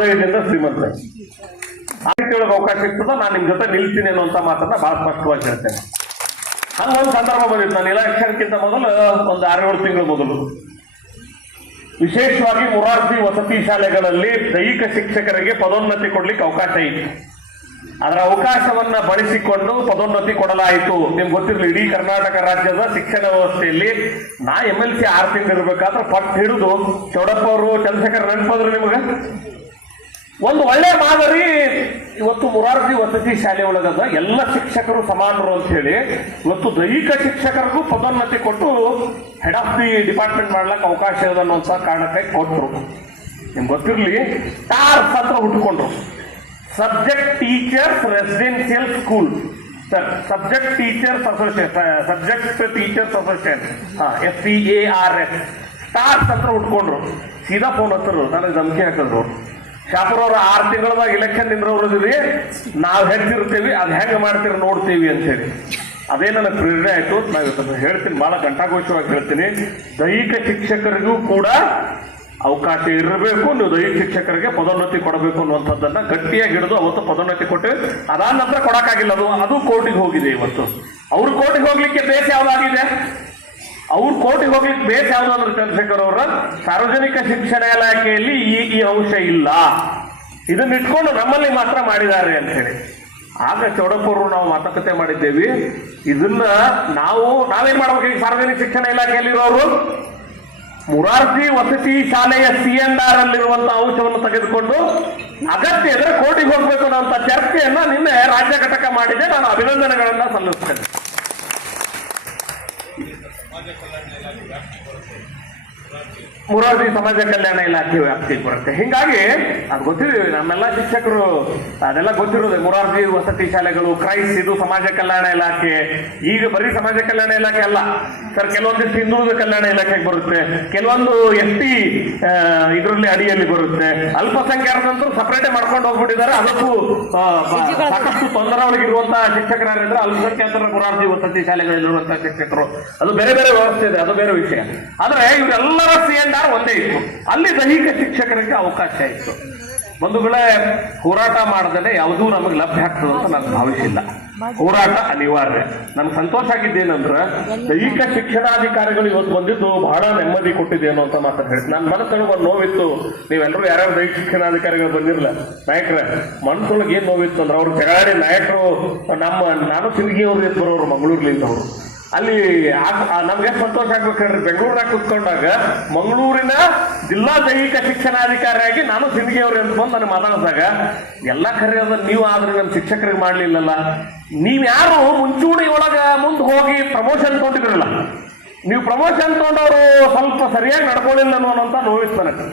ಹೃದಯದಿಂದ ಶ್ರೀಮಂತ. ಆಯ್ಕೆಯೊಳಗೆ ಅವಕಾಶ ಇರ್ತದ ನಾನು ನಿಮ್ ಜೊತೆ ನಿಲ್ತೀನಿ ಅನ್ನುವಂತ ಮಾತನ್ನ ಬಹಳ ಸ್ಪಷ್ಟವಾಗಿ ಹೇಳ್ತೇನೆ. ಹಂಗೊಂದು ಸಂದರ್ಭ ಬಂದಿತ್ತು. ನಾನು ಇಲಾಖೆಗಿಂತ ಮೊದಲು ಒಂದು ಆರೇಳು ತಿಂಗಳ ಮೊದಲು. ವಿಶೇಷವಾಗಿ ಮುರಾರ್ಜಿ ವಸತಿ ಶಾಲೆಗಳಲ್ಲಿ ದೈಹಿಕ ಶಿಕ್ಷಕರಿಗೆ ಪದೋನ್ನತಿ ಕೊಡ್ಲಿಕ್ಕೆ ಅವಕಾಶ ಇತ್ತು. ಅದರ ಅವಕಾಶವನ್ನ ಬಳಸಿಕೊಂಡು ಪದೋನ್ನತಿ ಕೊಡಲಾಯಿತು. ನಿಮ್ಗೆ ಗೊತ್ತಿರಲಿ, ಇಡೀ ಕರ್ನಾಟಕ ರಾಜ್ಯದ ಶಿಕ್ಷಣ ವ್ಯವಸ್ಥೆಯಲ್ಲಿ ನಾ ಎಂ ಎಲ್ ಸಿ ಆರು ತಿಂಗಳು ಇರ್ಬೇಕಾದ್ರೆ ಹಿಡಿದು ಚೌಡಪ್ಪ ಅವರು, ಚಂದ್ರಶೇಖರ್ ನೆನಪದ್ರು ನಿಮ್ಗೆ? ಒಂದು ಒಳ್ಳೆ ಮಾದರಿ ಇವತ್ತು ಮುರಾರ್ಜಿ ವಸತಿ ಶಾಲೆ ಒಳಗದ ಎಲ್ಲ ಶಿಕ್ಷಕರು ಸಮಾನರು ಅಂತ ಹೇಳಿ ಇವತ್ತು ದೈಹಿಕ ಶಿಕ್ಷಕರಿಗೂ ಪದೋನ್ನತಿ ಕೊಟ್ಟು ಹೆಡ್ ಆಫ್ ದಿ ಡಿಪಾರ್ಟ್ಮೆಂಟ್ ಮಾಡ್ಲಕ್ಕೆ ಅವಕಾಶ ಇದೆ ಅನ್ನೋ ಸಹ ಕಾರಣಕ್ಕೆ ಕೊಟ್ಟರು ನಿಮ್ ಗೊತ್ತಿರಲಿ? ಟಾರ್ ಪತ್ರ ಹುಟ್ಟುಕೊಂಡ್ರು subject teachers residential school sir subject teachers association subject teachers association S C A R S ಟಾರ್ ಪತ್ರ ಹುಟ್ಕೊಂಡ್ರು. ಸೀದಾ ಫೋನ್ ಹತ್ತರು ನನಗೆ ಧಮಕಿ ಹಾಕಿದ್ರು ಶಾಪುರ್ ಅವ್ರ ಆರು ತಿಂಗಳದಾಗ ಇಲೆಕ್ಷನ್ ನಿಂದ್ರವ್ರದ್ರಿ, ನಾವು ಹೆಚ್ಚಿರ್ತೀವಿ ಅದು ಹೆಂಗೆ ಮಾಡ್ತೀರಿ ನೋಡ್ತೀವಿ ಅಂತ ಹೇಳಿ. ಅದೇ ನನಗೆ ಪ್ರೇರಣೆ ಆಯ್ತು. ಇವತ್ತು ಹೇಳ್ತೀನಿ, ಬಹಳ ಘಂಟಾಘೋಷವಾಗಿ ಹೇಳ್ತೀನಿ. ದೈಹಿಕ ಶಿಕ್ಷಕರಿಗೂ ಕೂಡ ಅವಕಾಶ ಇರಬೇಕು, ನೀವು ದೈಹಿಕ ಶಿಕ್ಷಕರಿಗೆ ಪದೋನ್ನತಿ ಕೊಡಬೇಕು ಅನ್ನುವಂಥದ್ದನ್ನ ಗಟ್ಟಿಯಾಗಿ ಹಿಡಿದು ಅವತ್ತು ಪದೋನ್ನತಿ ಕೊಟ್ಟು ಅದಾದ ನಂತರ ಕೊಡಕ್ಕಾಗಿಲ್ಲ. ಅದು ಅದು ಕೋರ್ಟಿಗೆ ಹೋಗಿದೆ ಇವತ್ತು. ಅವ್ರು ಕೋರ್ಟಿಗೆ ಹೋಗ್ಲಿಕ್ಕೆ ಬೇಸ್ ಯಾವ್ದಾಗಿದೆ ಅವ್ರು ಕೋರ್ಟಿಗೆ ಹೋಗ್ಲಿಕ್ಕೆ ಬೇಸ್ ಯಾವ್ದಾದ್ರು ಚಂದ್ರಶೇಖರ್ ಅವರ ಸಾರ್ವಜನಿಕ ಶಿಕ್ಷಣ ಇಲಾಖೆಯಲ್ಲಿ ಈ ಈ ಅಂಶ ಇಲ್ಲ. ಇದನ್ನ ಇಟ್ಕೊಂಡು ನಮ್ಮಲ್ಲಿ ಮಾತ್ರ ಮಾಡಿದ್ದಾರೆ ಅಂತ ಹೇಳಿ. ಆಗ ಚೌಡಪ್ಪರು ನಾವು ಮಾತುಕತೆ ಮಾಡಿದ್ದೇವೆ. ಇದನ್ನ ನಾವು, ನಾವೇನ್ ಮಾಡ್ಬೇಕು ಈ ಸಾರ್ವಜನಿಕ ಶಿಕ್ಷಣ ಇಲಾಖೆಯಲ್ಲಿರೋರು? ಮುರಾರ್ಜಿ ವಸತಿ ಶಾಲೆಯ ಸಿ ಎನ್ ಆರ್ ಅಲ್ಲಿರುವಂತಹ ಅಂಶವನ್ನು ತೆಗೆದುಕೊಂಡು ಅಗತ್ಯ ಇದ್ರೆ ಕೋರ್ಟಿಗೆ ಹೋಗ್ಬೇಕು ಅನ್ನೋ ಚರ್ಚೆಯನ್ನ ನಿನ್ನೆ ರಾಜ್ಯ ಘಟಕ ಮಾಡಿದೆ. ನಾನು ಅಭಿನಂದನೆಗಳನ್ನ ಸಲ್ಲಿಸ್ತೇನೆ. Thank you. ಮುರಾರ್ಜಿ ಸಮಾಜ ಕಲ್ಯಾಣ ಇಲಾಖೆ ವ್ಯಾಪ್ತಿಗೆ ಬರುತ್ತೆ. ಹಿಂಗಾಗಿ ಅದು ಗೊತ್ತಿದೆ, ನಮ್ಮೆಲ್ಲ ಶಿಕ್ಷಕರು, ಅದೆಲ್ಲ ಗೊತ್ತಿರೋದು. ಮುರಾರ್ಜಿ ವಸತಿ ಶಾಲೆಗಳು, ಕ್ರೈಸ್, ಇದು ಸಮಾಜ ಕಲ್ಯಾಣ ಇಲಾಖೆ. ಈಗ ಬರೀ ಸಮಾಜ ಕಲ್ಯಾಣ ಇಲಾಖೆ ಅಲ್ಲ. ಸರ್, ಕೆಲವೊಂದಿಷ್ಟು ಹಿಂದುಳಿದ ಕಲ್ಯಾಣ ಇಲಾಖೆಗೆ ಬರುತ್ತೆ. ಕೆಲವೊಂದು ಎಸ್ ಟಿ ಇದರಲ್ಲಿ ಅಡಿಯಲ್ಲಿ ಬರುತ್ತೆ. ಅಲ್ಪಸಂಖ್ಯಾತರಂತೂ ಸಪರೇಟ್ ಮಾಡ್ಕೊಂಡು ಹೋಗ್ಬಿಟ್ಟಿದ್ದಾರೆ. ಅದಕ್ಕೂ ಸಾಕಷ್ಟು ತೊಂದರೆ ಒಳಗಿರುವಂತಹ ಶಿಕ್ಷಕರು ಯಾರಿದ್ರೆ ಅಲ್ಪಸಂಖ್ಯಾತರ ಮುರಾರ್ಜಿ ವಸತಿ ಶಾಲೆಗಳಲ್ಲಿರುವಂತಹ ಶಿಕ್ಷಕರು. ಅದು ಬೇರೆ ಬೇರೆ ವ್ಯವಸ್ಥೆ ಇದೆ. ಅದು ಬೇರೆ ವಿಷಯ. ಆದ್ರೆ ಇವರೆಲ್ಲರ ಸಿ ಎನ್ ಆರ್ ಒಂದೇ ಇತ್ತು. ಅಲ್ಲಿ ದೈಹಿಕ ಶಿಕ್ಷಕರಿಗೆ ಅವಕಾಶ ಇತ್ತು. ಬಂಧುಗಳೇ, ಹೋರಾಟ ಮಾಡದೇ ಯಾವುದೂ ನಮಗೆ ಲಭ್ಯ ಆಗ್ತದೆ ಅಂತ ನಾನು ಭಾವಿಸಿಲ್ಲ. ಹೋರಾಟ ಅನಿವಾರ್ಯ. ನಮ್ಗೆ ಸಂತೋಷ ಆಗಿದ್ದೇನಂದ್ರೆ, ದೈಹಿಕ ಶಿಕ್ಷಣಾಧಿಕಾರಿಗಳು ಇವತ್ತು ಬಂದಿದ್ದು ಬಹಳ ನೆಮ್ಮದಿ ಕೊಟ್ಟಿದೆ ಅನ್ನೋ ಅಂತ ಮಾತ್ರ ಹೇಳಿ ನನ್ನ ಮನಸ್ಸೊಳಗೆ ಒಂದು ನೋವಿತ್ತು. ನೀವೆಲ್ಲರೂ ಯಾರ್ಯಾರು ದೈಹಿಕ ಶಿಕ್ಷಣಾಧಿಕಾರಿಗಳು ಬಂದಿರಲ್ಲ, ನಾಯಕರೇ, ಮನಸ್ಸೊಳಗೆ ಏನು ನೋವಿತ್ತು ಅಂದ್ರೆ ಅವ್ರು ಜಗಾಡಿ ನಾಯಕರು, ನಮ್ಮ, ನಾನು ತಿರುಗಿ ಅವ್ರು ಮಂಗಳೂರ್ಲಿಂದ ಅವರು ಅಲ್ಲಿ ನಮ್ಗೆ ಸಂತೋಷ ಆಗ್ಬೇಕು ಹೇಳ್ರಿ ಬೆಂಗಳೂರಿನಾಗ ಕುತ್ಕೊಂಡಾಗ ಮಂಗಳೂರಿನ ಜಿಲ್ಲಾ ದೈಹಿಕ ಶಿಕ್ಷಣಾಧಿಕಾರಿಯಾಗಿ ನಾನು ಸಿಂಧಿಗೆ ಅವ್ರು ಅಂತ ಬಂದು ನನಗೆ ಮಾತಾಡಿದಾಗ, ಎಲ್ಲ ಖರೆ ನೀವು ಆದ್ರೆ ನಮ್ಮ ಶಿಕ್ಷಕರಿಗೆ ಮಾಡ್ಲಿಲ್ಲಲ್ಲ. ನೀವ್ ಯಾರು ಮುಂಚೂಣಿ ಒಳಗ ಮುಂದೆ ಹೋಗಿ ಪ್ರಮೋಷನ್ ತಗೊಂಡಿದ್ರಲ್ಲ, ನೀವು ಪ್ರಮೋಷನ್ ತೊಗೊಂಡವರು ಸ್ವಲ್ಪ ಸರಿಯಾಗಿ ನಡ್ಕೊಳ್ಳಿಲ್ಲ ಅನ್ನೋ ಅಂತ ನನಗೆ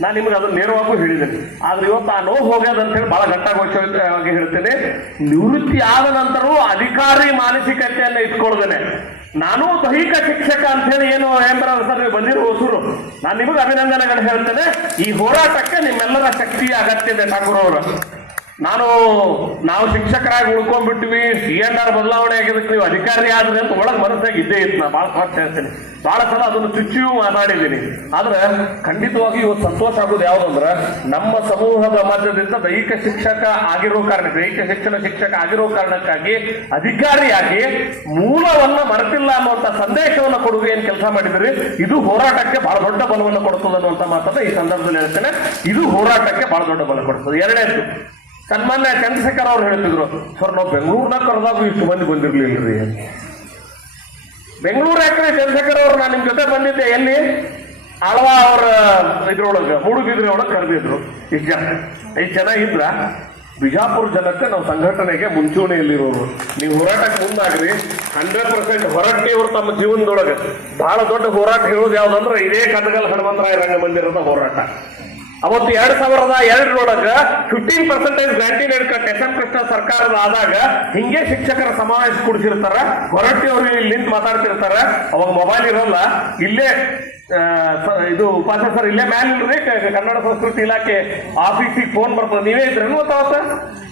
ನಾನು ನಿಮ್ಗೆ ಅದನ್ನ ನೇರವಾಗೂ ಹೇಳಿದ್ದೇನೆ ಆದ್ರೆ ಇವತ್ತು ಆ ನೋವು ಹೇಳಿ ಬಹಳ ಘಂಟಾಘೋಷವಾಗಿ ಹೇಳ್ತೇನೆ. ನಿವೃತ್ತಿ ಆದ ನಂತರವೂ ಅಧಿಕಾರಿ ಮಾನಸಿಕತೆಯನ್ನ ಇಟ್ಕೊಳ್ದೇನೆ. ನಾನು ದೈಹಿಕ ಶಿಕ್ಷಕ ಅಂತ ಹೇಳಿ ಏನು ಸರ್ ನೀವು ಬಂದಿರೋ ಹೊಸರು. ನಾನು ನಿಮಗೆ ಅಭಿನಂದನೆಗಳು ಹೇಳ್ತೇನೆ. ಈ ಹೋರಾಟಕ್ಕೆ ನಿಮ್ಮೆಲ್ಲರ ಶಕ್ತಿಯ ಅಗತ್ಯ ಇದೆ ಠಾಕೂರ್ ಅವರು. ನಾನು, ನಾವು ಶಿಕ್ಷಕರಾಗಿ ಉಳ್ಕೊಂಡ್ಬಿಟ್ವಿ, ಸಿ ಎನ್ ಆರ್ ಬದಲಾವಣೆ ಆಗಿದ್ದಕ್ಕೆ ನೀವು ಅಧಿಕಾರಿ ಆದ್ರೆ ಅಂತ ಒಳಗೆ ಮನಸ್ಸಾಗಿ ಇದ್ದೇ ಇತ್ತು ನಾ ಭಾಳ ಸ್ಪಷ್ಟ ಹೇಳ್ತೀನಿ. ಬಹಳ ಸಲ ಅದನ್ನು ಚುಚ್ಚಿಯೂ ಮಾತಾಡಿದ್ದೀನಿ. ಆದ್ರೆ ಖಂಡಿತವಾಗಿ ಇವತ್ತು ಸಂತೋಷ ಆಗೋದು ಯಾವುದಂದ್ರೆ ನಮ್ಮ ಸಮೂಹದ ಮಧ್ಯದಿಂದ ದೈಹಿಕ ಶಿಕ್ಷಕ ಆಗಿರೋ ಕಾರಣ ದೈಹಿಕ ಶಿಕ್ಷಣ ಶಿಕ್ಷಕ ಆಗಿರೋ ಕಾರಣಕ್ಕಾಗಿ ಅಧಿಕಾರಿಯಾಗಿ ಮೂಲವನ್ನ ಮರೆತಿಲ್ಲ ಅನ್ನುವಂಥ ಸಂದೇಶವನ್ನು ಕೊಡುಗೆ ಏನು ಕೆಲಸ ಮಾಡಿದ್ರಿ? ಇದು ಹೋರಾಟಕ್ಕೆ ಬಹಳ ದೊಡ್ಡ ಬಲವನ್ನು ಕೊಡ್ತದೆ ಅನ್ನುವಂಥ ಮಾತನ್ನ ಈ ಸಂದರ್ಭದಲ್ಲಿ ಹೇಳ್ತೇನೆ. ಇದು ಹೋರಾಟಕ್ಕೆ ಬಹಳ ದೊಡ್ಡ ಬಲ ಕೊಡ್ತದೆ. ಎರಡನೇದು ಸನ್ಮಾನ್ಯ ಚಂದ್ರಶೇಖರ್ ಅವ್ರು ಹೇಳ್ತಿದ್ರು, ಸರ್, ನಾವು ಬೆಂಗಳೂರಿನಾಗ ಕರೆದಾಗ ಇಷ್ಟು ಮಂದಿ ಬಂದಿರಲಿಲ್ಲರಿ ಬೆಂಗಳೂರು ಯಾಕ್ರೆ ಚಂದ್ರಶೇಖರ್ ಅವ್ರು? ನಾನು ನಿಮ್ ಜೊತೆ ಬಂದಿದ್ದೆ, ಎಲ್ಲಿ? ಆಳ್ವ ಅವರ ಇದ್ರೊಳಗೆ ಹುಡುಗಿದ್ರೆ ಒಳಗೆ ಕರೆದಿದ್ರು. ಇಷ್ಟು ಜನ ಐದು ಜನ ಇದ್ರ. ಬಿಜಾಪುರ ಜನಕ್ಕೆ ನಾವು ಸಂಘಟನೆಗೆ ಮುಂಚೂಣಿಯಲ್ಲಿರೋರು. ನೀವು ಹೋರಾಟಕ್ಕೆ ಮುಂದಾಗ್ರಿ. ಹಂಡ್ರೆಡ್ ಪರ್ಸೆಂಟ್ ಹೊರಟ್ಟಿಯವರು ತಮ್ಮ ಜೀವನದೊಳಗೆ. ಬಹಳ ದೊಡ್ಡ ಹೋರಾಟ ಹೇಳೋದು ಯಾವ್ದಂದ್ರೆ ಇದೇ ಕದಗಲ್ ಹನುಮಂತರಾಯ ರಂಗಮಂದಿರದ ಹೋರಾಟ. ಅವತ್ತು ಎರಡ್ ಸಾವಿರದ ಎರಡರೊಳಗ ಫಿಫ್ಟೀನ್ ಪರ್ಸೆಂಟೇಜ್ ಗ್ರಾಂಟಿ ನೀಡ್ಕೊಂಡು ಎಸ್ ಎಂ ಕೃಷ್ಣ ಸರ್ಕಾರದ ಆದಾಗ ಹಿಂಗೆ ಶಿಕ್ಷಕರ ಸಮಾವೇಶ ಕುಡಿಸಿರ್ತಾರ. ಹೊರಟ್ಟಿ ಅವರು ಇಲ್ಲಿ ನಿಂತು ಮಾತಾಡ್ತಿರ್ತಾರ. ಅವಾಗ ಮೊಬೈಲ್ ಇರಲ್ಲ. ಇಲ್ಲೇ ಇದು ಉಪಾಧ್ಯಾಯ ಸರ್ ಇಲ್ಲೇ ಮ್ಯಾಲಿಲ್ರಿ ಕ- ಕನ್ನಡ ಸಂಸ್ಕೃತಿ ಇಲಾಖೆ ಆಫೀಸಿಗೆ ಫೋನ್ ಬರ್ತದೆ. ನೀವೇ ಇದ್ರೇನು ಗೊತ್ತಾವತ್ತ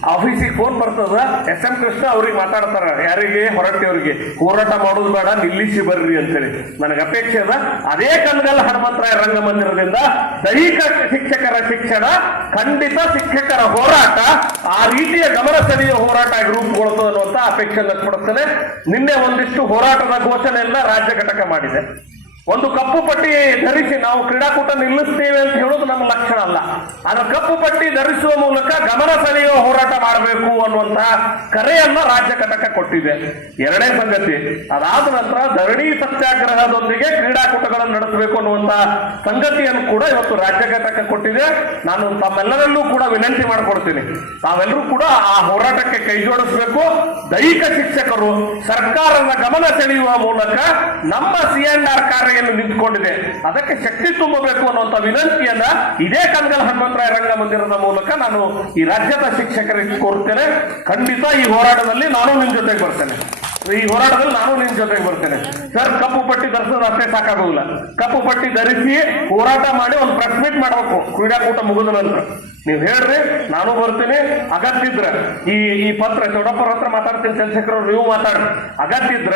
ಆಫೀಸಿಗೆ ಫೋನ್ ಬರ್ತದ. ಎಸ್ ಎಂ ಕೃಷ್ಣ ಅವ್ರಿಗೆ ಮಾತಾಡ್ತಾರ. ಯಾರಿಗೆ? ಹೊರಟ್ಟಿಯವ್ರಿಗೆ ಹೋರಾಟ ಮಾಡೋದು ಬೇಡ, ನಿಲ್ಲಿಸಿ ಬರ್ರಿ ಅಂತೇಳಿ. ನನಗೆ ಅಪೇಕ್ಷೆ ಅದ. ಅದೇ ಕನಗಲ್ ಹನುಮಂತರಾಯ ರಂಗಮಂದಿರದಿಂದ ದೈಹಿಕ ಶಿಕ್ಷಕರ ಶಿಕ್ಷಣ, ಖಂಡಿತ ಶಿಕ್ಷಕರ ಹೋರಾಟ, ಆ ರೀತಿಯ ಗಮನ ಸೆಳೆಯುವ ಹೋರಾಟ ಆಗಿ ರೂಪುಗೊಳ್ತದೆ ಅನ್ನುವಂತ ಅಪೇಕ್ಷೆ ವ್ಯಕ್ತಪಡಿಸ್ತೇನೆ ನಿನ್ನೆ ಒಂದಿಷ್ಟು ಹೋರಾಟದ ಘೋಷಣೆಯನ್ನ ರಾಜ್ಯ ಘಟಕ ಮಾಡಿದೆ. ಒಂದು ಕಪ್ಪು ಪಟ್ಟಿ ಧರಿಸಿ ನಾವು ಕ್ರೀಡಾಕೂಟ ನಿಲ್ಲಿಸ್ತೇವೆ ಅಂತ ಹೇಳೋದು ನಮ್ಮ ಲಕ್ಷಣ ಅಲ್ಲ. ಆದ್ರೆ ಕಪ್ಪು ಪಟ್ಟಿ ಧರಿಸುವ ಮೂಲಕ ಗಮನ ಸೆಳೆಯುವ ಹೋರಾಟ ಮಾಡಬೇಕು ಅನ್ನುವಂತಹ ಕರೆಯನ್ನ ರಾಜ್ಯ ಘಟಕ ಕೊಟ್ಟಿದೆ. ಎರಡನೇ ಸಂಗತಿ, ಅದಾದ ನಂತರ ಧರಣಿ ಸತ್ಯಾಗ್ರಹದೊಂದಿಗೆ ಕ್ರೀಡಾಕೂಟಗಳನ್ನು ನಡೆಸಬೇಕು ಅನ್ನುವಂತಹ ಸಂಗತಿಯನ್ನು ಕೂಡ ಇವತ್ತು ರಾಜ್ಯ ಘಟಕ ಕೊಟ್ಟಿದೆ. ನಾನು ತಮ್ಮೆಲ್ಲರಲ್ಲೂ ಕೂಡ ವಿನಂತಿ ಮಾಡಿಕೊಡ್ತೀನಿ ತಾವೆಲ್ಲರೂ ಕೂಡ ಆ ಹೋರಾಟಕ್ಕೆ ಕೈ ಜೋಡಿಸಬೇಕು. ದೈಹಿಕ ಶಿಕ್ಷಕರು, ಸರ್ಕಾರದ ಗಮನ ಸೆಳೆಯುವ ಮೂಲಕ ನಮ್ಮ ಸಿ ಎನ್ ಆರ್ ಕಾರ್ಯವನ್ನು ನಿಂತುಕೊಂಡಿದೆ. ಅದಕ್ಕೆ ಶಕ್ತಿ ತುಂಬಬೇಕು ಅನ್ನುವಂತ ವಿನಂತಿಯನ್ನ ಇದೇ ಕಂಗಲ್ ಹನುಮಂತರಾಯ ರಂಗಮಂದಿರದ ಮೂಲಕ ನಾನು ಈ ರಾಜ್ಯದ ಶಿಕ್ಷಕರಿಗೆ ಕೋರ್ತೇನೆ ಖಂಡಿತ ಈ ಹೋರಾಟದಲ್ಲಿ ನಾನು ನಿಮ್ ಜೊತೆಗೆ ಬರ್ತೇನೆ. ಈ ಹೋರಾಟದಲ್ಲಿ ನಾನು ನಿಮ್ ಜೊತೆಗೆ ಬರ್ತೇನೆ. ಸರ್ ಕಪ್ಪು ಪಟ್ಟಿ ಧರಿಸೋದು ಅಷ್ಟೇ ಸಾಕಾಗೋದಿಲ್ಲ. ಕಪ್ಪು ಪಟ್ಟಿ ಧರಿಸಿ ಹೋರಾಟ ಮಾಡಿ ಒಂದು ಪ್ರೆಸ್ ಮೀಟ್ ಮಾಡಬೇಕು. ಕ್ರೀಡಾಕೂಟ ಮುಗಿದ ನಂತರ. ನೀವು ಹೇಳ್ರಿ, ನಾನು ಬರ್ತೀನಿ. ಅಗತ್ಯ ಇದ್ರ ಈ ಈ ಪತ್ರ ಚೌಡಪ್ಪರ ಹತ್ರ ಮಾತಾಡ್ತೀನಿ, ಚಂದ್ರಶೇಖರ್ ಅವರು, ನೀವು ಮಾತಾಡ್ರಿ. ಅಗತ್ಯ ಇದ್ರ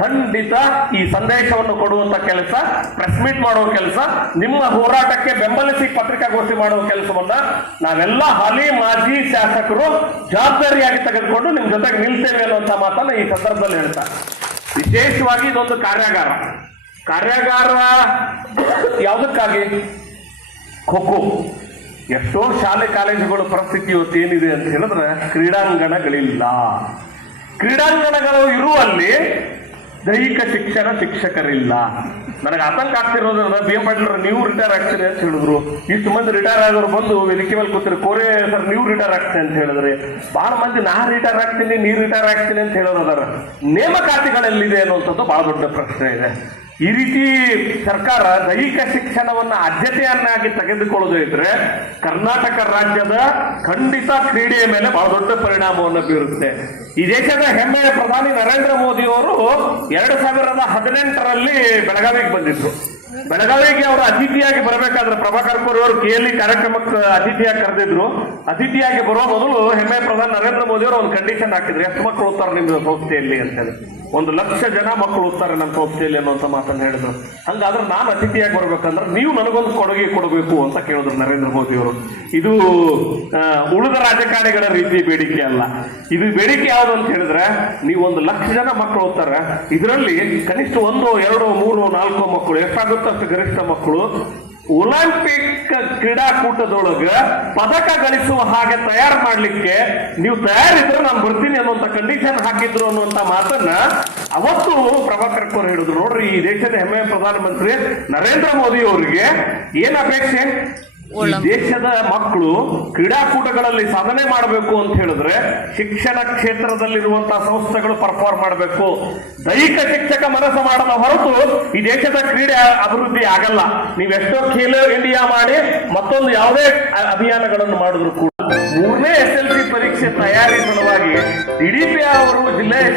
ಖಂಡಿತ ಈ ಸಂದೇಶವನ್ನು ಕೊಡುವಂತ ಕೆಲಸ ಪ್ರೆಸ್ ಮೀಟ್ ಮಾಡುವ ಕೆಲಸ, ನಿಮ್ಮ ಹೋರಾಟಕ್ಕೆ ಬೆಂಬಲಿಸಿ ಪತ್ರಿಕಾಗೋಷ್ಠಿ ಮಾಡುವ ಕೆಲಸವನ್ನ ನಾವೆಲ್ಲ ಹಾಲಿ ಮಾಜಿ ಶಾಸಕರು ಜವಾಬ್ದಾರಿಯಾಗಿ ತೆಗೆದುಕೊಂಡು ನಿಮ್ ಜೊತೆಗೆ ನಿಲ್ತೇವೆ ಅನ್ನುವಂತ ಮಾತನ್ನ ಈ ಸಂದರ್ಭದಲ್ಲಿ ಹೇಳ್ತಾ ವಿಶೇಷವಾಗಿ ಇದೊಂದು ಕಾರ್ಯಾಗಾರ. ಕಾರ್ಯಾಗಾರ ಯಾವುದಕ್ಕಾಗಿ? ಖೋಖೋ ಎಷ್ಟೋ ಶಾಲೆ, ಕಾಲೇಜುಗಳ ಪರಿಸ್ಥಿತಿ ಇವತ್ತು ಏನಿದೆ ಅಂತ ಹೇಳಿದ್ರೆ ಕ್ರೀಡಾಂಗಣಗಳಿಲ್ಲ. ಕ್ರೀಡಾಂಗಣಗಳು ಇರುವಲ್ಲಿ ದೈಹಿಕ ಶಿಕ್ಷಣ ಶಿಕ್ಷಕರಿಲ್ಲ. ನನಗೆ ಆತಂಕ ಆಗ್ತಿರೋದ್ರಿಂದ ಬಿ ಎಂ ಪಾಟೀಲ್ ನೀವು ರಿಟೈರ್ ಆಗ್ತೀರಿ ಅಂತ ಹೇಳಿದ್ರು. ಇಷ್ಟು ಮಂದಿ ರಿಟೈರ್ ಆಗೋರು ಬಂದು ವೇದಿಕೆ ಮೇಲೆ ಕೂತಿರಿ. ಕೋರೆ ಸರ್ ನೀವು ರಿಟೈರ್ ಆಗ್ತೀನಿ ಅಂತ ಹೇಳಿದ್ರೆ. ಬಹಳ ಮಂದಿ ನಾ ರಿಟೈರ್ ಆಗ್ತೀನಿ ನೀವು ರಿಟೈರ್ ಆಗ್ತೀನಿ ಅಂತ ನೇಮಕಾತಿಗಳಲ್ಲಿದೆ ನೇಮಕಾತಿಗಳೆಲ್ಲಿದೆ ಅನ್ನುವಂಥದ್ದು ಬಹಳ ದೊಡ್ಡ ಪ್ರಶ್ನೆ ಇದೆ. ಈ ರೀತಿ ಸರ್ಕಾರ ದೈಹಿಕ ಶಿಕ್ಷಣವನ್ನ ಆದ್ಯತೆಯನ್ನಾಗಿ ತೆಗೆದುಕೊಳ್ಳೋದು ಇದ್ರೆ ಕರ್ನಾಟಕ ರಾಜ್ಯದ ಖಂಡಿತ ಕ್ರೀಡೆಯ ಮೇಲೆ ಬಹಳ ದೊಡ್ಡ ಪರಿಣಾಮವನ್ನು ಬೀರುತ್ತೆ. ಈ ದೇಶದ ಹೆಮ್ಮೆಯ ಪ್ರಧಾನಿ ನರೇಂದ್ರ ಮೋದಿ ಅವರು ಎರಡು ಸಾವಿರದ ಹದಿನೆಂಟರಲ್ಲಿ ಬೆಳಗಾವಿಗೆ ಬಂದಿದ್ರು. ಬೆಳಗಾವಿಗೆ ಅವರು ಅತಿಥಿಯಾಗಿ ಬರಬೇಕಾದ್ರೆ ಪ್ರಭಾಕರ್ ಕೋರಿ ಅವರು ಕೇಳಿ ಕಾರ್ಯಕ್ರಮಕ್ಕೆ ಅತಿಥಿಯಾಗಿ ಕರೆದಿದ್ರು. ಅತಿಥಿಯಾಗಿ ಬರುವ ಮೊದಲು ಹೆಮ್ಮೆ ಪ್ರಧಾನಿ ನರೇಂದ್ರ ಮೋದಿ ಅವರು ಒಂದು ಕಂಡೀಷನ್ ಹಾಕಿದ್ರು. ಎಷ್ಟು ಮಕ್ಕಳು ಓದ್ತಾರೆ ನಿಮ್ಮ ಸಂಸ್ಥೆಯಲ್ಲಿ ಅಂತ ಹೇಳಿ. ಒಂದು ಲಕ್ಷ ಜನ ಮಕ್ಕಳು ಓದ್ತಾರೆ ನನ್ನ ಸಂಸ್ಥೆಯಲ್ಲಿ ಅನ್ನುವಂತ ಮಾತನ್ನು ಹೇಳಿದ್ರು. ಹಂಗಾದ್ರೆ ನಾನು ಅತಿಥಿಯಾಗಿ ಬರ್ಬೇಕಂದ್ರೆ ನೀವು ನನಗೊಂದು ಕೊಡುಗೆ ಕೊಡಬೇಕು ಅಂತ ಕೇಳಿದ್ರು ನರೇಂದ್ರ ಮೋದಿ ಅವರು. ಇದು ಉಳಿದ ರಾಜಕಾರಣಿಗಳ ರೀತಿ ಬೇಡಿಕೆ ಅಲ್ಲ. ಇದು ಬೇಡಿಕೆ ಯಾವುದು ಅಂತ ಹೇಳಿದ್ರೆ, ನೀವು ಒಂದು ಲಕ್ಷ ಜನ ಮಕ್ಕಳು ಓದ್ತಾರೆ, ಇದರಲ್ಲಿ ಕನಿಷ್ಠ ಒಂದು, ಎರಡು, ಮೂರು, ನಾಲ್ಕು ಮಕ್ಕಳು, ಎಷ್ಟಾಗುತ್ತೋ ಅಷ್ಟು ಗರಿಷ್ಠ ಮಕ್ಕಳು ಒಲಿಂಪಿಕ್ ಕ್ರೀಡಾಕೂಟದೊಳಗ ಪದಕ ಗಳಿಸುವ ಹಾಗೆ ತಯಾರು ಮಾಡ್ಲಿಕ್ಕೆ ನೀವು ತಯಾರಿದ್ರೆ ನಾನು ಬರ್ತೀನಿ ಅನ್ನುವಂತ ಕಂಡೀಷನ್ ಹಾಕಿದ್ರು ಅನ್ನುವಂತ ಮಾತನ್ನ ಅವತ್ತು ಪ್ರಭಾಕರ್ ಕೋರ್ ಹೇಳಿದ್ರು. ನೋಡ್ರಿ, ಈ ದೇಶದ ಹೆಮ್ಮೆಯ ಪ್ರಧಾನಮಂತ್ರಿ ನರೇಂದ್ರ ಮೋದಿ ಅವರಿಗೆ ಏನ್ ಅಪೇಕ್ಷೆ? ದೇಶದ ಮಕ್ಕಳು ಕ್ರೀಡಾಕೂಟಗಳಲ್ಲಿ ಸಾಧನೆ ಮಾಡಬೇಕು ಅಂತ ಹೇಳಿದ್ರೆ ಶಿಕ್ಷಣ ಕ್ಷೇತ್ರದಲ್ಲಿರುವಂತಹ ಸಂಸ್ಥೆಗಳು ಪರ್ಫಾರ್ಮ್ ಮಾಡಬೇಕು. ದೈಹಿಕ ಶಿಕ್ಷಕ ಮನಸ್ಸು ಮಾಡದ ಹೊರತು ಈ ದೇಶದ ಕ್ರೀಡೆ ಅಭಿವೃದ್ಧಿ ಆಗಲ್ಲ. ನೀವೆಷ್ಟೋ ಖೇಲೋ ಇಂಡಿಯಾ ಮಾಡಿ ಮತ್ತೊಂದು ಯಾವುದೇ ಅಭಿಯಾನಗಳನ್ನು ಮಾಡಿದ್ರು ಕೂಡ. ಮೂರನೇ ಎಸ್ ಎಲ್ ಸಿ ಪರೀಕ್ಷೆ ತಯಾರಿ ಸಲುವಾಗಿ ಡಿಡಿಪಿ ಅವರು ಜಿಲ್ಲೆಯ